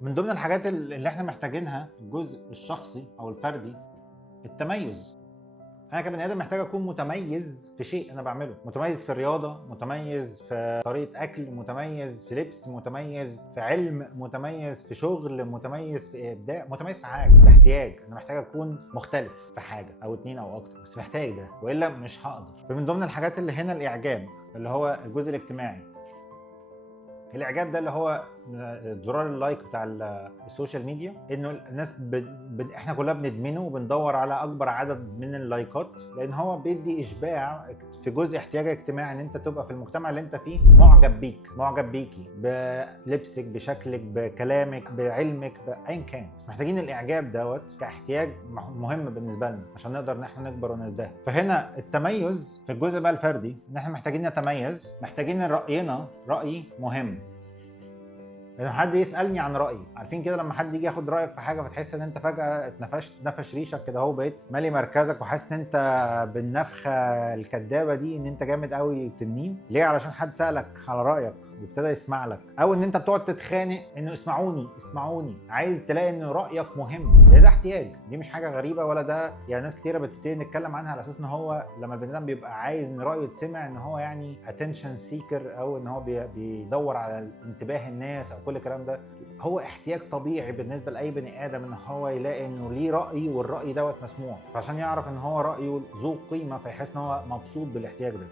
من ضمن الحاجات اللي احنا محتاجينها الجزء الشخصي او الفردي التميز. انا كبني ادم محتاج اكون متميز في شيء انا بعمله، متميز في الرياضه، متميز في طريقه اكل، متميز في لبس، متميز في علم، متميز في شغل، متميز في ابداع، متميز في حاجه. ده احتياج، انا محتاج اكون مختلف في حاجه او اتنين او اكتر، بس محتاج ده والا مش هقدر. فمن ضمن الحاجات اللي هنا الاعجاب، اللي هو الجزء الاجتماعي. الاعجاب ده اللي هو زرار اللايك بتاع السوشيال ميديا، انه الناس احنا كلنا بندمنه وبندور على اكبر عدد من اللايكات، لان هو بيدي اشباع في جزء احتياج اجتماعي، ان انت تبقى في المجتمع اللي انت فيه معجب بيك، معجب بيكي، بلبسك، بشكلك، بكلامك، بعلمك، بايا كان. بس محتاجين الاعجاب دوت كاحتياج مهم بالنسبه لنا عشان نقدر ان احنا نكبر ونزدهر. فهنا التميز في الجزء بقى الفردي، ان احنا محتاجين نتميز، محتاجين راينا راي مهم. لما حد يسالني عن رايي، عارفين كده لما حد يجي ياخد رايك في حاجه فتحس ان انت فجاه نفش ريشك كده، اهو بقيت مالي مركزك وحاسس ان انت بالنفخه الكدابه دي ان انت جامد قوي تنين ليه؟ علشان حد سالك على رايك وابتدى يسمع لك. او ان انت بتقعد تتخانق انه اسمعوني اسمعوني، عايز تلاقي ان رايك مهم، لان ده احتياج. دي مش حاجه غريبه ولا ده يعني ناس كتيره بتبتدي نتكلم عنها على اساس ان هو لما البني ادم بيبقى عايز ان رايه يتسمع ان هو يعني اتنشن سيكر، او ان هو بيدور على انتباه الناس او كل الكلام ده. هو احتياج طبيعي بالنسبه لاي بني ادم ان هو يلاقي انه ليه راي والراي دوت مسموع، فعشان يعرف ان هو رايه ذو قيمه فيحس ان هو مبسوط بالاحتياج ده.